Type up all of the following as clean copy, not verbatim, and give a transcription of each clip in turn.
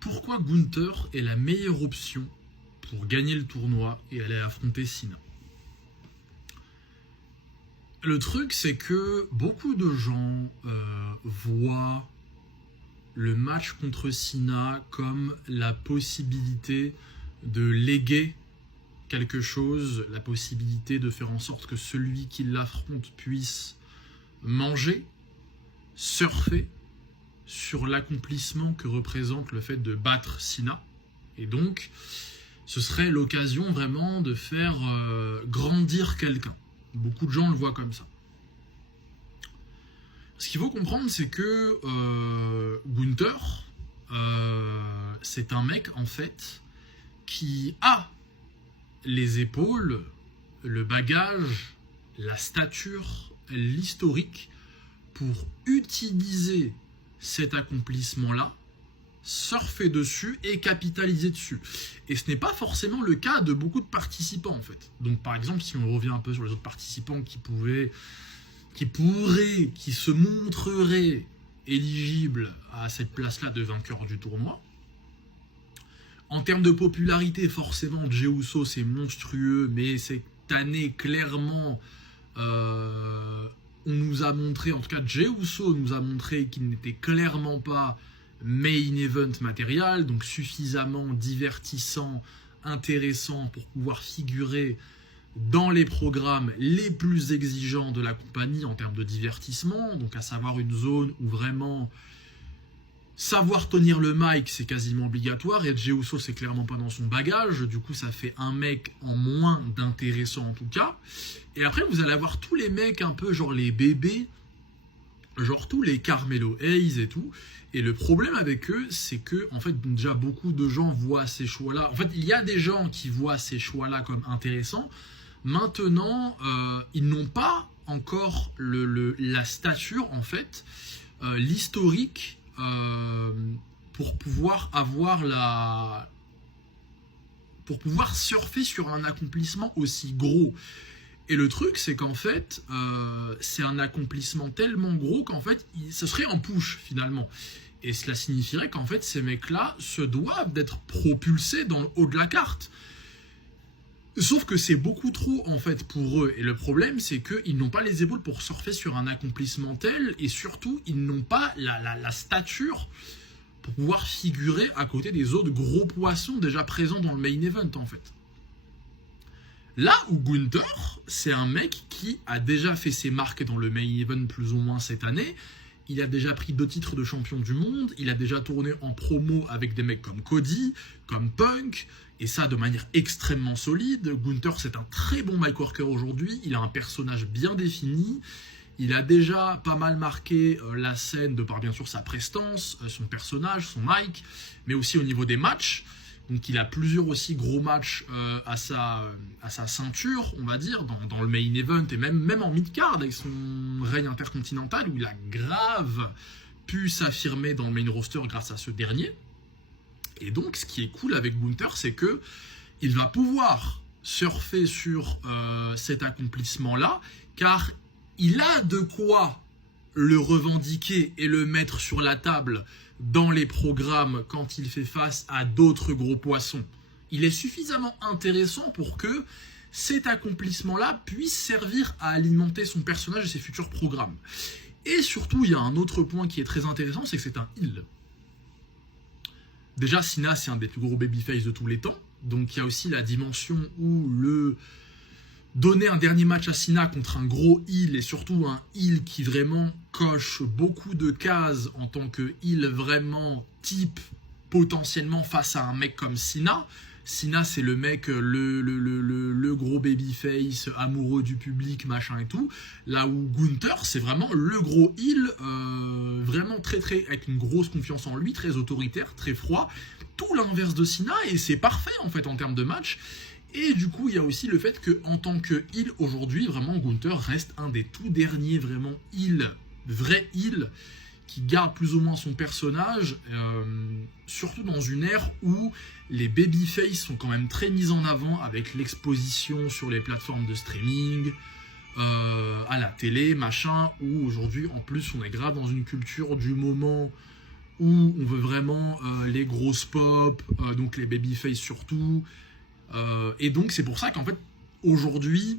pourquoi Gunther est la meilleure option pour gagner le tournoi et aller affronter Cena. Le truc, c'est que beaucoup de gens voient le match contre Cena comme la possibilité de léguer quelque chose, la possibilité de faire en sorte que celui qui l'affronte puisse manger, surfer sur l'accomplissement que représente le fait de battre Cena. Et donc, ce serait l'occasion vraiment de faire grandir quelqu'un. Beaucoup de gens le voient comme ça. Ce qu'il faut comprendre, c'est que Gunther, c'est un mec, en fait, qui a les épaules, le bagage, la stature, l'historique pour utiliser cet accomplissement-là, surfer dessus et capitaliser dessus. Et ce n'est pas forcément le cas de beaucoup de participants, en fait. Donc, par exemple, si on revient un peu sur les autres participants qui se montreraient éligibles à cette place-là de vainqueur du tournoi, en termes de popularité, forcément, Jey Uso, c'est monstrueux, mais cette année, clairement, on nous a montré, en tout cas, Jey Uso nous a montré qu'il n'était clairement pas main event matériel, donc suffisamment divertissant, intéressant pour pouvoir figurer dans les programmes les plus exigeants de la compagnie en termes de divertissement, donc à savoir une zone où vraiment savoir tenir le mic, c'est quasiment obligatoire, et Jey Uso, c'est clairement pas dans son bagage, du coup ça fait un mec en moins d'intéressant en tout cas. Et après vous allez avoir tous les mecs un peu genre les bébés, genre tous les Carmelo Hayes et tout. Et le problème avec eux, c'est que en fait déjà beaucoup de gens voient ces choix-là. En fait, il y a des gens qui voient ces choix-là comme intéressants. Maintenant, ils n'ont pas encore la stature, en fait, l'historique pour pouvoir avoir pour pouvoir surfer sur un accomplissement aussi gros. Et le truc, c'est qu'en fait, c'est un accomplissement tellement gros qu'en fait, ce serait en push, finalement. Et cela signifierait qu'en fait, ces mecs-là se doivent d'être propulsés dans le haut de la carte. Sauf que c'est beaucoup trop, en fait, pour eux. Et le problème, c'est qu'ils n'ont pas les épaules pour surfer sur un accomplissement tel, et surtout, ils n'ont pas la stature pour pouvoir figurer à côté des autres gros poissons déjà présents dans le main event, en fait. Là où Gunther, c'est un mec qui a déjà fait ses marques dans le main event plus ou moins cette année. Il a déjà pris 2 titres de champion du monde. Il a déjà tourné en promo avec des mecs comme Cody, comme Punk. Et ça de manière extrêmement solide. Gunther, c'est un très bon mic worker aujourd'hui. Il a un personnage bien défini. Il a déjà pas mal marqué la scène de par bien sûr sa prestance, son personnage, son mic, mais aussi au niveau des matchs. Donc il a plusieurs aussi gros matchs à sa ceinture, on va dire, dans le main event et même en mid-card avec son règne intercontinental où il a grave pu s'affirmer dans le main roster grâce à ce dernier. Et donc ce qui est cool avec Gunther, c'est que il va pouvoir surfer sur cet accomplissement-là, car il a de quoi le revendiquer et le mettre sur la table dans les programmes quand il fait face à d'autres gros poissons. Il est suffisamment intéressant pour que cet accomplissement-là puisse servir à alimenter son personnage et ses futurs programmes. Et surtout, il y a un autre point qui est très intéressant, c'est que c'est un heel. Déjà, Cena, c'est un des plus gros babyface de tous les temps. Donc, il y a aussi la dimension où donner un dernier match à Cena contre un gros heel et surtout un heel qui vraiment coche beaucoup de cases en tant que heel vraiment type potentiellement face à un mec comme Cena. Cena, c'est le mec, le gros babyface amoureux du public, machin et tout. Là où Gunther, c'est vraiment le gros heel, vraiment très avec une grosse confiance en lui, très autoritaire, très froid. Tout l'inverse de Cena et c'est parfait en fait en termes de match. Et du coup, il y a aussi le fait qu'en tant que heel aujourd'hui, vraiment Gunther reste un des tout derniers vraiment vrai heel, qui garde plus ou moins son personnage, surtout dans une ère où les babyface sont quand même très mis en avant avec l'exposition sur les plateformes de streaming, à la télé, machin, où aujourd'hui en plus on est grave dans une culture du moment où on veut vraiment les grosses pop, donc les babyface surtout. Et donc c'est pour ça qu'en fait, aujourd'hui,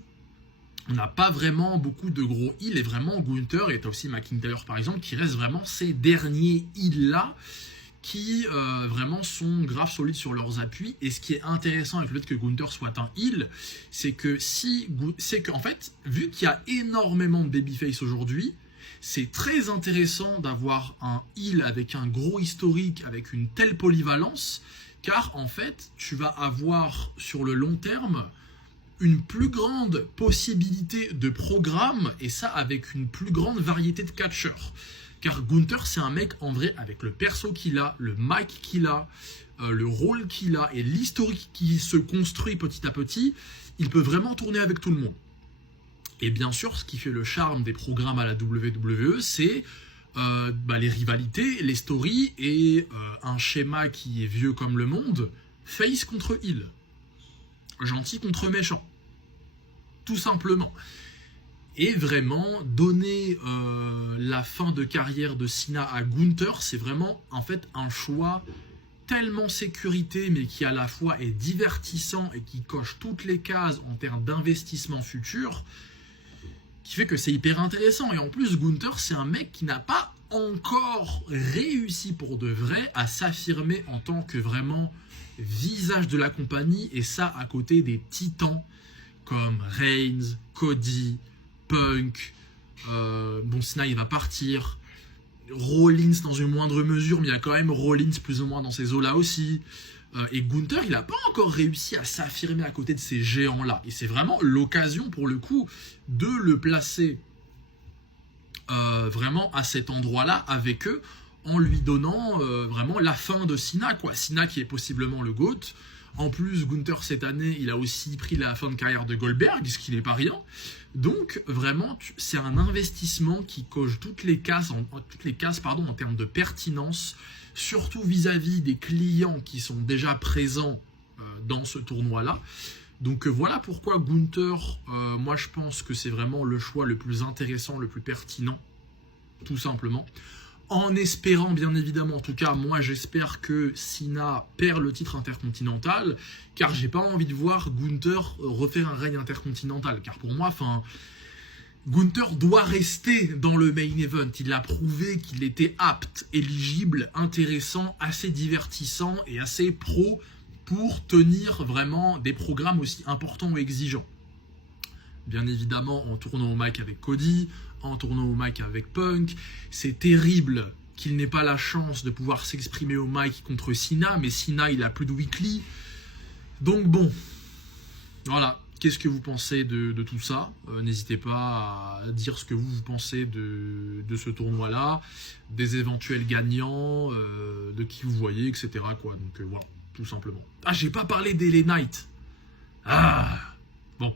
on n'a pas vraiment beaucoup de gros heals, et vraiment Gunther, et t'as aussi McIntyre par exemple, qui restent vraiment ces derniers heals-là, qui vraiment sont grave solides sur leurs appuis. Et ce qui est intéressant avec le fait que Gunther soit un heal, c'est que en fait, vu qu'il y a énormément de babyface aujourd'hui, c'est très intéressant d'avoir un heal avec un gros historique, avec une telle polyvalence, car en fait, tu vas avoir sur le long terme une plus grande possibilité de programme, et ça avec une plus grande variété de catcheurs. Car Gunther, c'est un mec, en vrai, avec le perso qu'il a, le mic qu'il a, le rôle qu'il a, et l'historique qui se construit petit à petit, il peut vraiment tourner avec tout le monde. Et bien sûr, ce qui fait le charme des programmes à la WWE, c'est les rivalités, les stories, et un schéma qui est vieux comme le monde, face contre heel, gentil contre méchant. Tout simplement. Et vraiment, donner la fin de carrière de Cena à Gunther, c'est vraiment en fait un choix tellement sécurité, mais qui à la fois est divertissant et qui coche toutes les cases en termes d'investissement futur, qui fait que c'est hyper intéressant. Et en plus, Gunther, c'est un mec qui n'a pas encore réussi pour de vrai à s'affirmer en tant que vraiment visage de la compagnie, et ça à côté des titans comme Reigns, Cody, Punk, Cena il va partir, Rollins dans une moindre mesure, mais il y a quand même Rollins plus ou moins dans ces eaux-là aussi. Et Gunther, il n'a pas encore réussi à s'affirmer à côté de ces géants-là. Et c'est vraiment l'occasion, pour le coup, de le placer vraiment à cet endroit-là avec eux, en lui donnant vraiment la fin de Cena, quoi. Cena qui est possiblement le GOAT. En plus, Gunther, cette année, il a aussi pris la fin de carrière de Goldberg, ce qui n'est pas rien. Donc, vraiment, c'est un investissement qui coche toutes les cases en termes de pertinence, surtout vis-à-vis des clients qui sont déjà présents dans ce tournoi-là. Donc, voilà pourquoi Gunther, moi, je pense que c'est vraiment le choix le plus intéressant, le plus pertinent, tout simplement. En espérant, bien évidemment, en tout cas, moi j'espère que Cena perd le titre intercontinental, car j'ai pas envie de voir Gunther refaire un règne intercontinental. Car pour moi, Gunther doit rester dans le main event. Il a prouvé qu'il était apte, éligible, intéressant, assez divertissant et assez pro pour tenir vraiment des programmes aussi importants ou exigeants. Bien évidemment, en tournant au mic avec Cody, en tournant au mic avec Punk. C'est terrible qu'il n'ait pas la chance de pouvoir s'exprimer au mic contre Cena, mais Cena, il a plus de weekly. Donc bon, voilà. Qu'est-ce que vous pensez de tout ça? N'hésitez pas à dire ce que vous pensez de ce tournoi-là, des éventuels gagnants, de qui vous voyez, etc. quoi. Donc voilà, tout simplement. Ah, j'ai pas parlé d'LA Knight. Ah, bon,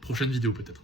prochaine vidéo peut-être.